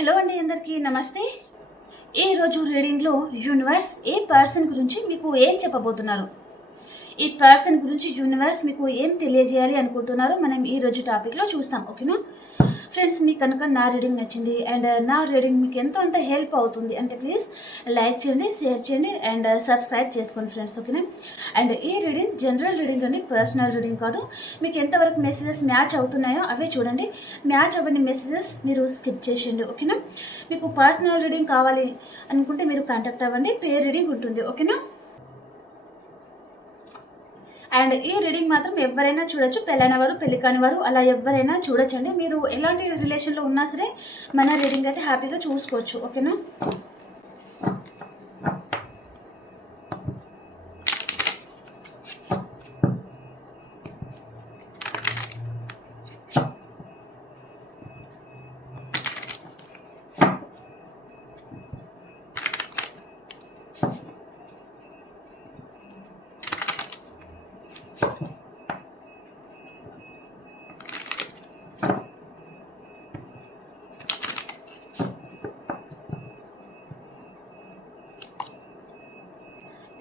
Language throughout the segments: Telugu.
హలో అండి, అందరికీ నమస్తే. ఈరోజు రీడింగ్లో యూనివర్స్ ఏ పర్సన్ గురించి మీకు ఏం చెప్పబోతున్నారు, ఈ పర్సన్ గురించి యూనివర్స్ మీకు ఏం తెలియజేయాలి అనుకుంటున్నారో మనం ఈరోజు టాపిక్లో చూస్తాం. ఓకేనా ఫ్రెండ్స్, మీకు కనుక నా రీడింగ్ నచ్చింది అండ్ నా రీడింగ్ మీకు ఎంతో అంత హెల్ప్ అవుతుంది అంటే ప్లీజ్ లైక్ చేయండి, షేర్ చేయండి అండ్ సబ్స్క్రైబ్ చేసుకోండి ఫ్రెండ్స్. ఓకేనా. అండ్ ఈ రీడింగ్ జనరల్ రీడింగ్ అండి, పర్సనల్ రీడింగ్ కాదు. మీకు ఎంతవరకు మెసేజెస్ మ్యాచ్ అవుతున్నాయో అవే చూడండి. మ్యాచ్ అవ్వని మెసేజెస్ మీరు స్కిప్ చేసేయండి. ఓకేనా. మీకు పర్సనల్ రీడింగ్ కావాలి అనుకుంటే మీరు కాంటాక్ట్ అవ్వండి, పేర్ రీడింగ్ ఉంటుంది. ఓకేనా. అండ్ ఈ రీడింగ్ మాత్రం ఎవరైనా చూడొచ్చు, పెళ్ళైన వారు పెళ్లి కాని వారు అలా ఎవరైనా చూడొచ్చండి. మీరు ఎలాంటి రిలేషన్లో ఉన్నా సరే మన రీడింగ్ అయితే హ్యాపీగా చూసుకోవచ్చు. ఓకేనా.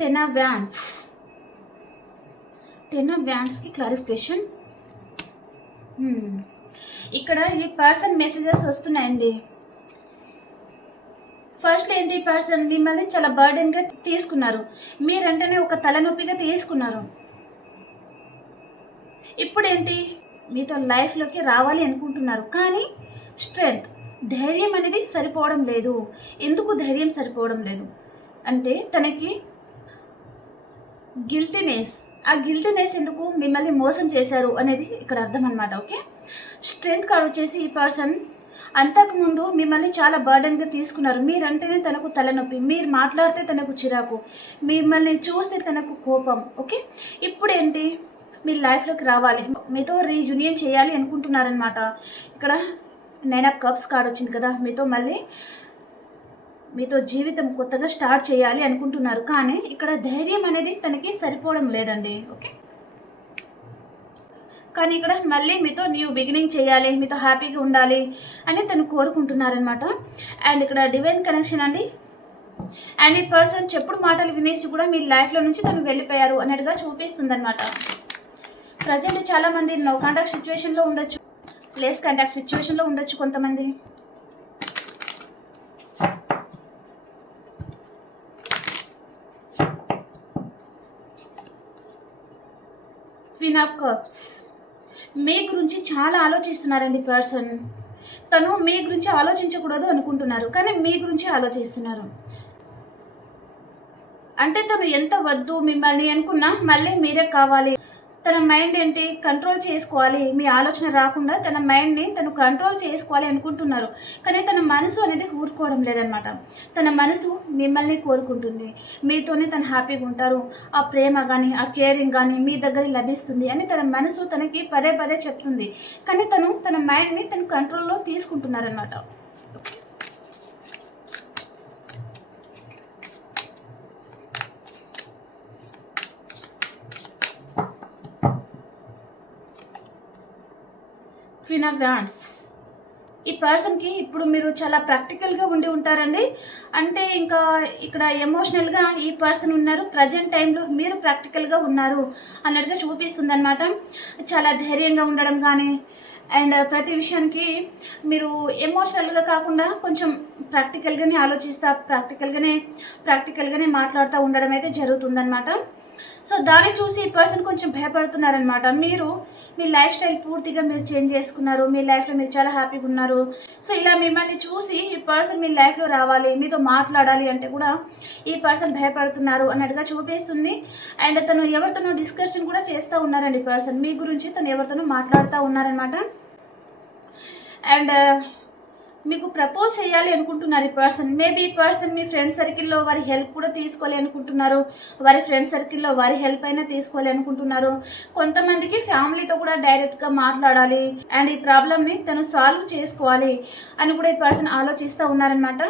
టెన్ ఆఫ్ వ్యాండ్స్కి క్లారిఫికేషన్. ఇక్కడ ఈ పర్సన్ మెసేజెస్ వస్తున్నాయండి. ఫస్ట్ ఏంటి, పర్సన్ మిమ్మల్ని చాలా బర్డెన్గా తీసుకున్నారు, మీరంటేనే ఒక తలనొప్పిగా తీసుకున్నారు. ఇప్పుడు ఏంటి, మీతో లైఫ్లోకి రావాలి అనుకుంటున్నారు, కానీ స్ట్రెంగ్త్, ధైర్యం అనేది సరిపోవడం లేదు. ఎందుకు ధైర్యం సరిపోవడం లేదు అంటే తనకి గిల్టీనెస్, ఆ గిల్టీనెస్ ఎందుకు మిమ్మల్ని మోసం చేశారు అనేది ఇక్కడ అర్థం అనమాట. ఓకే. స్ట్రెంగ్త్ కార్డ్ వచ్చేసి ఈ పర్సన్ అంతకుముందు మిమ్మల్ని చాలా బర్డెన్గా తీసుకున్నారు, మీరంటేనే తనకు తలనొప్పి, మీరు మాట్లాడితే తనకు చిరాకు, మిమ్మల్ని చూస్తే తనకు కోపం. ఓకే. ఇప్పుడు ఏంటి, మీ లైఫ్లోకి రావాలి, మీతో రీయూనియన్ చేయాలి అనుకుంటున్నారనమాట. ఇక్కడ 9 ఆఫ్ కప్స్ కార్డ్ వచ్చింది కదా, మీతో జీవితం కొత్తగా స్టార్ట్ చేయాలి అనుకుంటున్నారు, కానీ ఇక్కడ ధైర్యం అనేది తనకి సరిపోవడం లేదండి. ఓకే. కానీ ఇక్కడ మళ్ళీ మీతో న్యూ బిగినింగ్ చేయాలి, మీతో హ్యాపీగా ఉండాలి అని తను కోరుకుంటున్నారనమాట. అండ్ ఇక్కడ డివైన్ కనెక్షన్ అండి. అండ్ ఈ పర్సన్ చెప్పుడు మాటలు వినేసి కూడా మీ లైఫ్లో నుంచి తను వెళ్ళిపోయారు అన్నట్టుగా చూపిస్తుంది అనమాట. ప్రజెంట్ చాలామంది నో కాంటాక్ట్ సిచ్యువేషన్లో ఉండొచ్చు, లెస్ కాంటాక్ట్ సిచ్యువేషన్లో ఉండొచ్చు కొంతమంది. క్వీన్ ఆఫ్ కప్స్, మీ గురించి చాలా ఆలోచిస్తున్నారండి పర్సన్. తను మీ గురించి ఆలోచించకూడదు అనుకుంటున్నారు, కానీ మీ గురించి ఆలోచిస్తున్నారు. అంటే తను ఎంత వద్దు మిమ్మల్ని అనుకున్నా మళ్ళీ మీరే కావాలి. తన మైండ్ ఏంటి, కంట్రోల్ చేసుకోవాలి, మీ ఆలోచన రాకుండా తన మైండ్ని తను కంట్రోల్ చేసుకోవాలి అనుకుంటున్నారు, కానీ తన మనసు అనేది ఊరుకోవడం లేదనమాట. తన మనసు మిమ్మల్ని కోరుకుంటుంది, మీతోనే తను హ్యాపీగా ఉంటారు, ఆ ప్రేమ కానీ ఆ కేరింగ్ కానీ మీ దగ్గర లభిస్తుంది అని తన మనసు తనకి పదే పదే చెప్తుంది, కానీ తన మైండ్ని తను కంట్రోల్లో తీసుకుంటున్నారనమాట. క్వీన్ ఆఫ్ వ్యాండ్స్, ఈ పర్సన్కి ఇప్పుడు మీరు చాలా ప్రాక్టికల్గా ఉండి ఉంటారండి. అంటే ఇంకా ఇక్కడ ఎమోషనల్గా ఈ పర్సన్ ఉన్నారు, ప్రజెంట్ టైంలో మీరు ప్రాక్టికల్గా ఉన్నారు అన్నట్టుగా చూపిస్తుంది అనమాట. చాలా ధైర్యంగా ఉండడం కానీ అండ్ ప్రతి విషయానికి మీరు ఎమోషనల్గా కాకుండా కొంచెం ప్రాక్టికల్గానే ఆలోచిస్తా, ప్రాక్టికల్గానే మాట్లాడుతూ ఉండడం అయితే జరుగుతుందన్నమాట. సో దాన్ని చూసి ఈ పర్సన్ కొంచెం భయపడుతున్నారనమాట. మీరు మీ లైఫ్ స్టైల్ పూర్తిగా మీరు చేంజ్ చేసుకున్నారు, మీ లైఫ్లో మీరు చాలా హ్యాపీగా ఉన్నారు. సో ఇలా మిమ్మల్ని చూసి ఈ పర్సన్ మీ లైఫ్లో రావాలి, మీతో మాట్లాడాలి అంటే కూడా ఈ పర్సన్ భయపడుతున్నారు అన్నట్టుగా చూపిస్తుంది. అండ్ తను ఎవరితోనో డిస్కషన్ కూడా చేస్తూ ఉన్నారండి పర్సన్, మీ గురించి తను ఎవరితోనో మాట్లాడుతూ ఉన్నారనమాట. అండ్ మీకు ప్రపోజ్ చేయాలి అనుకుంటున్నారు ఈ పర్సన్. మేబీ ఈ పర్సన్ మీ ఫ్రెండ్ సర్కిల్లో వారి హెల్ప్ కూడా తీసుకోవాలి అనుకుంటున్నారు, వారి ఫ్రెండ్ సర్కిల్లో వారి హెల్ప్ అయినా తీసుకోవాలి అనుకుంటున్నారు. కొంతమందికి ఫ్యామిలీతో కూడా డైరెక్ట్గా మాట్లాడాలి అండ్ ఈ ప్రాబ్లమ్ని తను సాల్వ్ చేసుకోవాలి అని కూడా ఈ పర్సన్ ఆలోచిస్తూ ఉన్నారనమాట.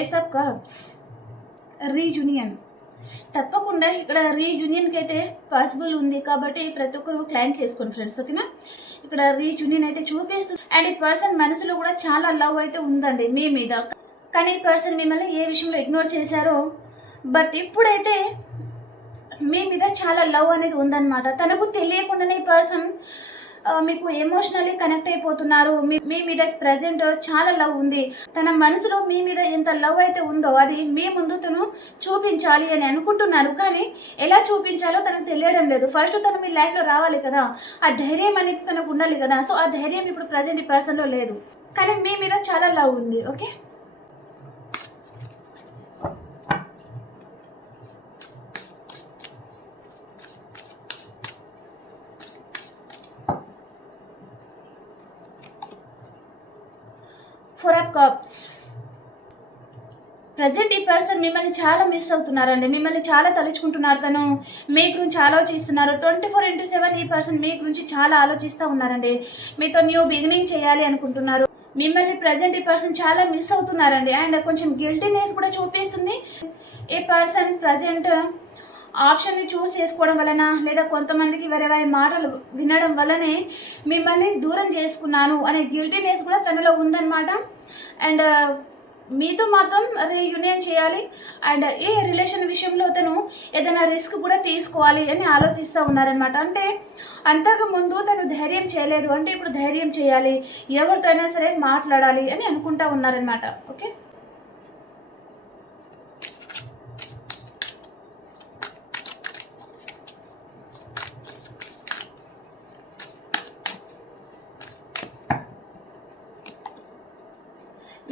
Ace of cups, reunion. తప్పకుండా ఇక్కడ రీయూనియన్కి అయితే పాసిబుల్ ఉంది కాబట్టి ప్రతి ఒక్కరు క్లైమ్ చేసుకోండి ఫ్రెండ్స్, ఓకేనా. ఇక్కడ రీయూనియన్ అయితే చూపిస్తుంది అండ్ ఈ పర్సన్ మనసులో కూడా చాలా లవ్ అయితే ఉందండి మీ మీద. కానీ ఈ పర్సన్ మిమ్మల్ని ఏ విషయంలో ఇగ్నోర్ చేశారో, బట్ ఇప్పుడైతే మీ మీద చాలా లవ్ అనేది ఉందన్నమాట. తనకు తెలియకుండానే ఈ పర్సన్ మీకు ఎమోషనల్లీ కనెక్ట్ అయిపోతున్నారు. మీ మీద ప్రజెంట్ చాలా లవ్ ఉంది. తన మనసులో మీ మీద ఎంత లవ్ అయితే ఉందో అది మీ ముందు తను చూపించాలి అని అనుకుంటున్నారు. కానీ ఎలా చూపించాలో తనకు తెలియడం లేదు. ఫస్ట్ తను మీ లైఫ్లో రావాలి కదా, ఆ ధైర్యం అనేది తనకు ఉండాలి కదా. సో ఆ ధైర్యం ఇప్పుడు ప్రజెంట్ ఈ పర్సన్లో లేదు, కానీ మీ మీద చాలా లవ్ ఉంది, okay. Four of cups. Present ఈ పర్సన్ మిమ్మల్ని చాలా మిస్ అవుతున్నారండి, మిమ్మల్ని చాలా తలుచుకుంటున్నారు. తను మీ గురించి ఆలోచిస్తున్నారు. 24/7 ఈ పర్సన్ మీ గురించి చాలా ఆలోచిస్తూ ఉన్నారండి. మీతో న్యూ బిగినింగ్ చేయాలి అనుకుంటున్నారు. మిమ్మల్ని ప్రజెంట్ ఈ పర్సన్ చాలా మిస్ అవుతున్నారండి అండ్ కొంచెం గిల్టీనెస్ కూడా చూపిస్తుంది. ఈ పర్సన్ ప్రజెంట్ ఆప్షన్ని చూస్ చేసుకోవడం వలన లేదా కొంతమందికి వేరే వారి మాటలు వినడం వల్లనే మిమ్మల్ని దూరం చేసుకున్నాను అనే గిల్టీనెస్ కూడా తనలో ఉందన్నమాట. అండ్ మీతో మాత్రం రీయూనియన్ చేయాలి అండ్ ఈ రిలేషన్ విషయంలో తను ఏదైనా రిస్క్ కూడా తీసుకోవాలి అని ఆలోచిస్తూ ఉన్నారనమాట. అంటే అంతకుముందు తను ధైర్యం చేయలేదు, అంటే ఇప్పుడు ధైర్యం చేయాలి, ఎవరితో అయినా సరే మాట్లాడాలి అని అనుకుంటా ఉన్నారనమాట, ఓకే.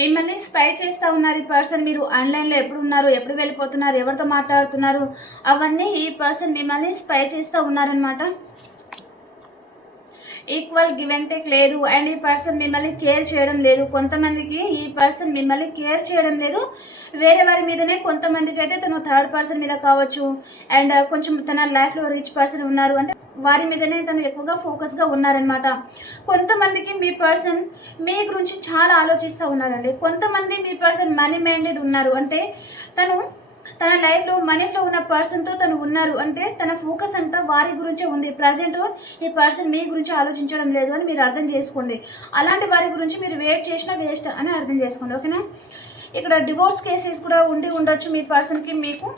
మిమ్మల్ని స్పై చేస్తూ ఉన్నారు ఈ పర్సన్. మీరు ఆన్లైన్లో ఎప్పుడు ఉన్నారు, ఎప్పుడు వెళ్ళిపోతున్నారు, ఎవరితో మాట్లాడుతున్నారు, అవన్నీ ఈ పర్సన్ మిమ్మల్ని స్పై చేస్తూ ఉన్నారనమాట. ఈక్వల్ గివ్ అండ్ టేక్ లేదు అండ్ ఈ పర్సన్ మిమ్మల్ని కేర్ చేయడం లేదు. కొంతమందికి ఈ పర్సన్ మిమ్మల్ని కేర్ చేయడం లేదు, వేరే వారి మీదనే. కొంతమందికి అయితే తను థర్డ్ పర్సన్ మీద కావచ్చు అండ్ కొంచెం తన లైఫ్లో రిచ్ పర్సన్ ఉన్నారు అంటే వారి మీదనే తను ఎక్కువగా ఫోకస్గా ఉన్నారనమాట. కొంతమందికి మీ పర్సన్ మీ గురించి చాలా ఆలోచిస్తూ ఉన్నారండి. కొంతమంది మీ పర్సన్ మనీ మైండెడ్ ఉన్నారు, అంటే తన లైఫ్లో మనీ ఫ్లో ఉన్న పర్సన్తో తను ఉన్నారు, అంటే తన ఫోకస్ అంతా వారి గురించే ఉంది. ప్రజెంట్ ఈ పర్సన్ మీ గురించి ఆలోచించడం లేదు అని మీరు అర్థం చేసుకోండి. అలాంటి వారి గురించి మీరు వెయిట్ చేసినా వేస్ట్ అని అర్థం చేసుకోండి, ఓకేనా. ఇక్కడ డివోర్స్ కేసెస్ కూడా ఉండొచ్చు మీ పర్సన్కి మీకు,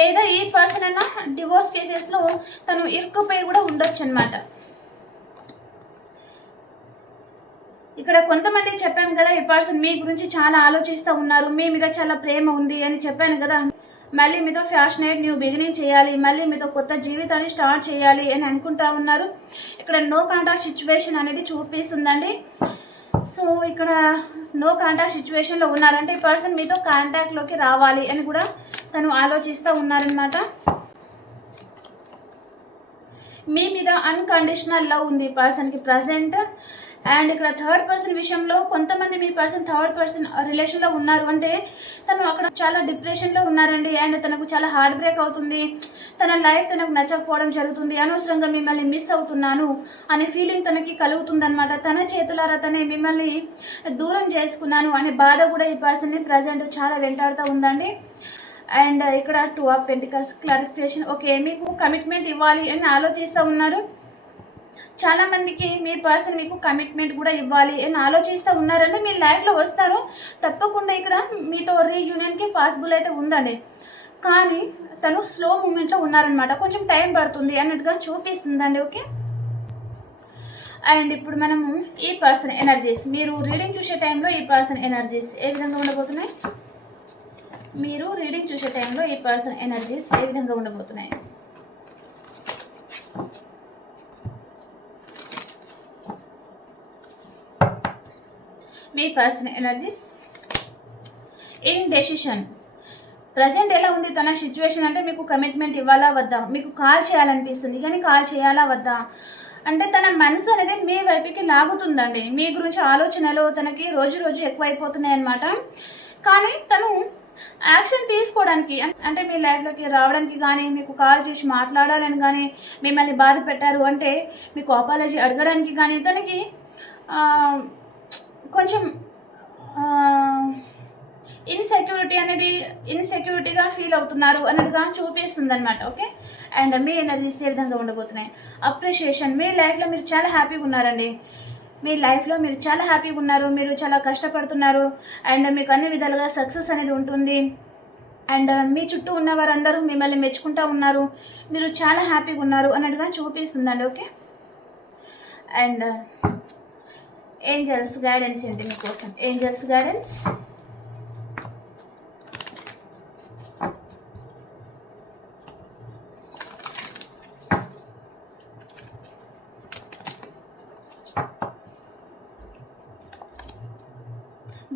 లేదా ఈ పర్సన్ అయినా డివోర్స్ కేసెస్లో తను ఇరుక్కుపోయి కూడా ఉండొచ్చు అనమాట. ఇక్కడ కొంతమంది చెప్పాను కదా, ఈ పర్సన్ మీ గురించి చాలా ఆలోచిస్తూ ఉన్నారు, మీ మీద చాలా ప్రేమ ఉంది అని చెప్పాను కదా. మళ్ళీ మీతో ఫ్యాషనేట్ న్యూ బిగినింగ్ చేయాలి, మళ్ళీ మీతో కొత్త జీవితాన్ని స్టార్ట్ చేయాలి అని అనుకుంటా ఉన్నారు. ఇక్కడ నో కాంటాక్ట్ సిచ్యువేషన్ అనేది చూపిస్తుందండి. సో ఇక్కడ నో కాంటాక్ట్ సిచ్యువేషన్లో ఉన్నారంటే ఈ పర్సన్ మీతో కాంటాక్ట్లోకి రావాలి అని కూడా తను ఆలోచిస్తూ ఉన్నారనమాట. మీ మీద అన్కండిషనల్ లవ్ ఉంది పర్సన్కి ప్రజెంట్. అండ్ ఇక్కడ థర్డ్ పర్సన్ విషయంలో కొంతమంది మీ పర్సన్ థర్డ్ పర్సన్ రిలేషన్లో ఉన్నారు, అంటే తను అక్కడ చాలా డిప్రెషన్లో ఉన్నారండి అండ్ తనకు చాలా హార్ట్ బ్రేక్ అవుతుంది. తన లైఫ్ తనకు నచ్చకపోవడం జరుగుతుంది, అనవసరంగా మిమ్మల్ని మిస్ అవుతున్నాను అనే ఫీలింగ్ తనకి కలుగుతుందనమాట. తన చేతులారా తనే మిమ్మల్ని దూరం చేసుకున్నాను అనే బాధ కూడా ఈ పర్సన్ని ప్రజెంట్ చాలా వెంటాడుతూ ఉందండి. అండ్ ఇక్కడ 2 ఆఫ్ పెంటికల్స్ క్లారిఫికేషన్, ఓకే. మీకు కమిట్మెంట్ ఇవ్వాలి అని ఆలోచిస్తూ ఉన్నారు. చాలామందికి మీ పర్సన్ మీకు కమిట్మెంట్ కూడా ఇవ్వాలి అని ఆలోచిస్తూ ఉన్నారండి. మీ లైఫ్లో వస్తారు తప్పకుండా. ఇక్కడ మీతో రీయూనియన్కి పాసిబుల్ అయితే ఉందండి, కానీ తను స్లో మూమెంట్లో ఉన్నారనమాట. కొంచెం టైం పడుతుంది అన్నట్టుగా చూపిస్తుందండి, ఓకే. అండ్ ఇప్పుడు మనము ఈ పర్సన్ ఎనర్జీస్, మీరు రీడింగ్ చూసే టైంలో ఈ పర్సన్ ఎనర్జీస్ ఏ విధంగా ఉండబోతున్నాయి, మీరు రీడింగ్ చూసే టైంలో ఈ పర్సన్ ఎనర్జీస్ ఏ విధంగా ఉండబోతున్నాయి. మీ person energies in decision. Present ఎలా ఉంది తన సిచ్యువేషన్ అంటే మీకు కమిట్మెంట్ ఇవ్వాలా వద్దా, మీకు కాల్ చేయాలనిపిస్తుంది కానీ కాల్ చేయాలా వద్దా అంటే తన మనసు అనేది మీ వైపుకి లాగుతుందండి. మీ గురించి ఆలోచనలు తనకి రోజు రోజు ఎక్కువైపోతున్నాయి అన్నమాట. కానీ తను యాక్షన్ తీసుకోవడానికి అంటే మీ లైఫ్లోకి రావడానికి కానీ, మీకు కాల్ చేసి మాట్లాడాలని కానీ, మిమ్మల్ని బాధ పెట్టారు అంటే మీకు అపాలజీ అడగడానికి కానీ తనకి కొంచెం ఇన్సెక్యూరిటీగా ఫీల్ అవుతున్నారు అన్నట్టుగా చూపిస్తుంది అనమాట. ఓకే, అండ్ మీ ఎనర్జీస్ ఏ విధంగా ఉండబోతున్నాయి. అప్రిషియేషన్, మీ లైఫ్లో మీరు చాలా హ్యాపీగా ఉన్నారండి. మీ లైఫ్లో మీరు చాలా హ్యాపీగా ఉన్నారు, మీరు చాలా కష్టపడుతున్నారు, అండ్ మీకు అన్ని విధాలుగా సక్సెస్ అనేది ఉంటుంది. అండ్ మీ చుట్టూ ఉన్న వారందరూ మిమ్మల్ని మెచ్చుకుంటూ ఉన్నారు, మీరు చాలా హ్యాపీగా ఉన్నారు అన్నట్టుగా చూపిస్తుందండి. ఓకే, అండ్ ఏంజల్స్ గైడెన్స్ ఏంటి మీకోసం? Angels guidance,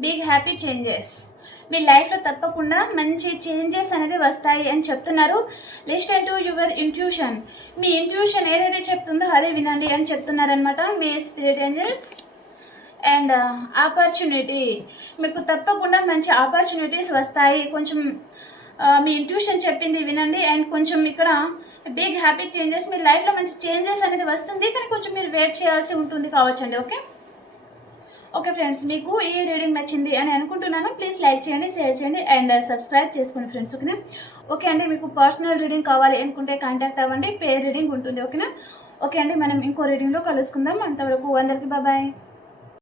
big happy changes, మీ లైఫ్లో తప్పకుండా మంచి చేంజెస్ అనేది వస్తాయి అని చెప్తున్నారు. లిస్టన్ టు యువర్ ఇంట్యూషన్, మీ ఇంట్యూషన్ ఏదైతే చెప్తుందో అదే వినండి అని చెప్తున్నారనమాట మీ స్పిరిట్ ఏంజల్స్. అండ్ ఆపర్చునిటీ, మీకు తప్పకుండా మంచి ఆపర్చునిటీస్ వస్తాయి. కొంచెం మీ ఇంట్యూషన్ చెప్పింది వినండి. అండ్ కొంచెం ఇక్కడ బిగ్ హ్యాపీ చేంజెస్, మీ లైఫ్లో మంచి చేంజెస్ అనేది వస్తుంది, కానీ కొంచెం మీరు వెయిట్ చేయాల్సి ఉంటుంది కావచ్చండి. ఓకే ఫ్రెండ్స్, మీకు ఈ రీడింగ్ నచ్చింది అని అనుకుంటున్నాను. ప్లీజ్ లైక్ చేయండి, షేర్ చేయండి అండ్ సబ్స్క్రైబ్ చేసుకోండి ఫ్రెండ్స్. ఓకేనా? ఓకే అండి, మీకు పర్సనల్ రీడింగ్ కావాలి అనుకుంటే కాంటాక్ట్ అవ్వండి, పేర్ రీడింగ్ ఉంటుంది. ఓకేనా? ఓకే అండి, మనం ఇంకో రీడింగ్లో కలుసుకుందాం. అంతవరకు అందరికీ బాయ్.